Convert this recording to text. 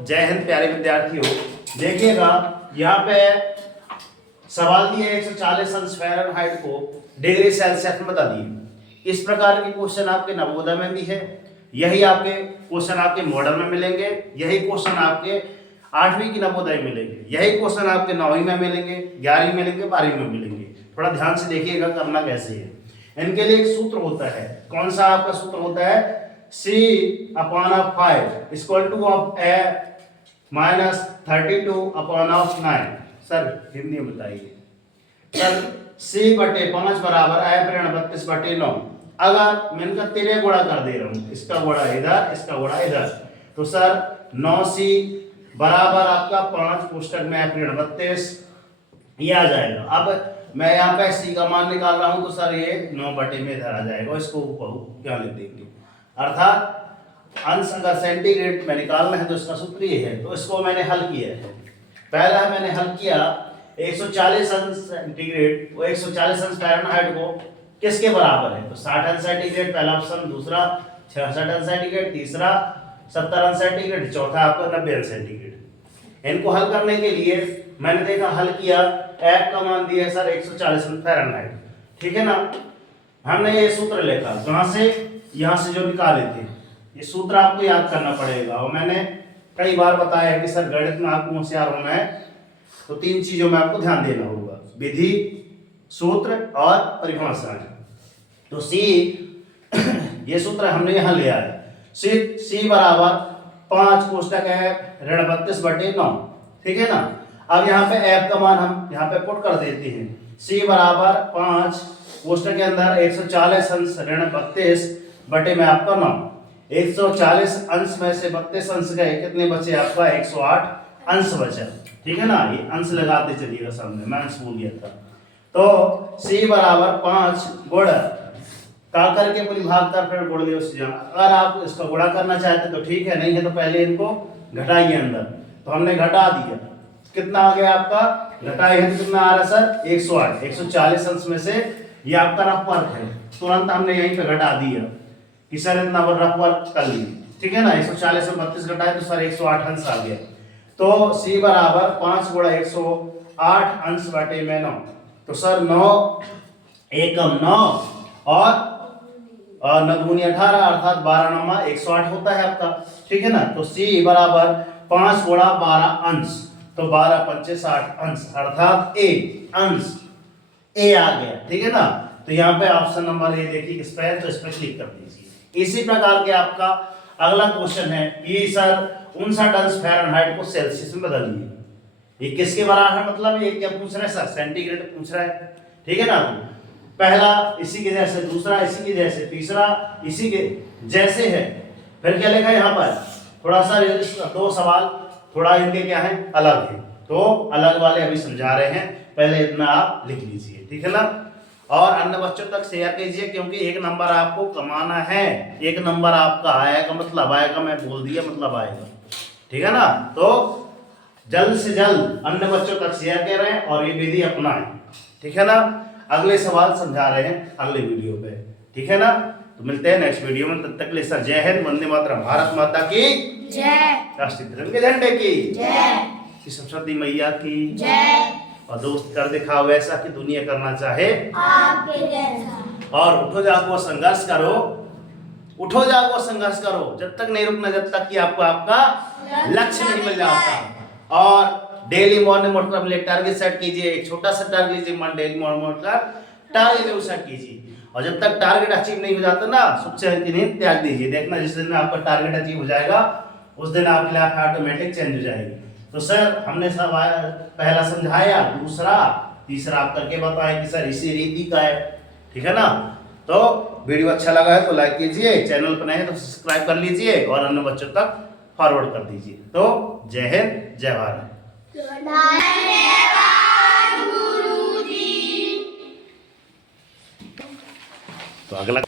जय हिंद प्यारे विद्यार्थियों। देखिएगा यहाँ पे सवाल दिए 140 अंश फ़ारेनहाइट को डिग्री सेल्सियस में बता दिए। इस प्रकार के क्वेश्चन आपके नवोदय में भी है, यही आपके क्वेश्चन आपके मॉडल में मिलेंगे, यही क्वेश्चन आपके 8वीं की नवोदय में मिलेंगे, यही क्वेश्चन आपके 9वीं में मिलेंगे, 11वीं में मिलेंगे, 12वीं में मिलेंगे। थोड़ा ध्यान से देखिएगा करना कैसे है। इनके लिए एक सूत्र होता है। कौन सा आपका सूत्र होता है? C/5 equal two of A minus 32/9। Sir Hindi में बताइए। सर C/5 बराबर A/32/9। अगर मैं इनका तिरे गुणा कर दे रहा हूं, इसका गुणा इधर, इसका गुणा इधर, तो सर 9C बराबर आपका 5 कोष्टक में A/32 ये आ जाएगा। अब मैं यहाँ पे C का मान निकाल रहा हूं, तो सर ये 9 बटे में इधर आ जाएगा। इसको क्या लिख देंगे, अर्थात अंश अगर सेंटीग्रेड में निकालना है तो इसका सूत्र ये है। तो इसको मैंने हल किया है। पहला मैंने हल किया 140 अंश सेंटीग्रेड, वो 140 अंश फ़ारेनहाइट को किसके बराबर है? तो 60 अंश सेंटीग्रेड पहला ऑप्शन, दूसरा 66 अंश सेंटीग्रेड, तीसरा 70 अंश सेंटीग्रेड, चौथा आपका 90 अंश सेंटीग्रेड। इनको हल करने के लिए मैंने देखा, हल किया, F का मान दिया है सर 140 अंश फ़ारेनहाइट, ठीक है ना। हमने ये सूत्र लिखा, कहाँ से? यहाँ से जो निकाले थे। ये सूत्र आपको याद करना पड़ेगा, और मैंने कई बार बताया है कि सर गणित में आपको होशियार होना है तो 3 चीजों में आपको ध्यान देना होगा, विधि, सूत्र और परिभाषा। तो C ये सूत्र हमने यहाँ लिया है। C बराबर 5 कोष्टक है ऋण 32/9, ठीक है ना। अब यहाँ पे F का मान हम यहाँ पे पुट कर देते हैं। C बराबर 5 कोष्टक के अंदर 140 अंश ऋण 32 बटे में आपका 9। 140 अंश में से 32 अंश गए, कितने बचे आपका? 108 अंश बचा, ठीक है ना। ये अंश लगाते चलिएगा सामने, मैं अंश भूल गया था। तो C बराबर 5 गुणा का करके पूरी भाग कर फिर गुण दियो। अगर आप इसका गुणा करना चाहते तो ठीक है, नहीं है तो पहले इनको घटाइए अंदर। तो हमने घटा दिया, कितना आ गया आपका? घटाए है तो कितना आ रहा है सर? 108। 140 अंश में से ये आपका रफ वर्क है, तुरंत हमने यहीं पे घटा दिया कि सर इतना रफ वर्क कर लिए, ठीक है ना। 140 में 32 घटाए तो सर 108 अंश आ गया। तो C बराबर 5 गुणा 108 अंश बटे में 9। तो सर 9 एकम 9 और 9 दूनी 18 अर्थात 12 9 108 होता है आपका, ठीक है ना। तो C बराबर 5 गुणा 12 अंश, तो 12 पंचे 60 अंश, अर्थात A अंश A आ गया, ठीक है ना। तो यहाँ पे ऑप्शन नंबर ए देखिए इस पे, तो इस पे क्लिक कर दीजिए। इसी प्रकार के आपका अगला क्वेश्चन है कि सर 59 अंश फ़ारेनहाइट को सेल्सियस में बदलिए। ये किसके बराबर है? मतलब ये क्या पूछ रहा है सर? सेंटीग्रेड पूछ रहा है, ठीक है ना। पहला इसी के जैसे, दूसरा इसी के जैसे, तीसरा इसी के जैसे है। फिर क्या लिखा है यहाँ पर? थोड़ा सा 2 सवाल थोड़ा इनके क्या है, अलग है, तो अलग वाले अभी समझा रहे हैं, पहले इतना आप लिख लीजिए, ठीक है ना। और अन्य बच्चों तक शेयर कीजिए, क्योंकि 1 नंबर आपको कमाना है। 1 नंबर आपका आएगा, मतलब आएगा, मैं बोल दिया मतलब आएगा, ठीक है ना। तो जल्द से जल्द अन्य बच्चों तक शेयर करें और ये विधि अपनाएं, ठीक है ना। अगले सवाल समझा रहे हैं अगले वीडियो पे, ठीक है ना। तो मिलते हैं नेक्स्ट वीडियो में, तब तक के लिए सर जय हिंद, वंदे मातरम, भारत माता की जय, राष्ट्रीय तिरंगे झंडे की जय, सरस्वती मैया की जय। और दोस्त कर दिखाओ वैसा कि दुनिया करना चाहे आपके जैसा। और उठो जागो संघर्ष करो, उठो जागो संघर्ष करो, जब तक नहीं रुकना, जब तक कि आपको आपका लक्ष्य नहीं मिल जाता। और डेली मॉर्निंग उठकर अपने टारगेट सेट कीजिए, एक छोटा सा टारगेट लीजिए, डेली मॉर्निंग उठकर टारगेट सेट कीजिए। और जब तक टारगेट अचीव नहीं हो जाता ना, सुख चैन की नींद त्याग दीजिए। देखना जिस दिन आपका टारगेट अचीव हो जाएगा उस दिन आपकी लाइफ ऑटोमेटिक चेंज हो जाएगी। तो सर हमने सब पहला समझाया, दूसरा तीसरा आप करके बताएं कि सर इसी रीति का है, ठीक है ना। तो वीडियो अच्छा लगा है तो लाइक कीजिए, चैनल पर नए हैं तो सब्सक्राइब कर लीजिए और अन्य बच्चों तक फॉरवर्ड कर दीजिए। तो जय हिंद, जय भारत। तो अगला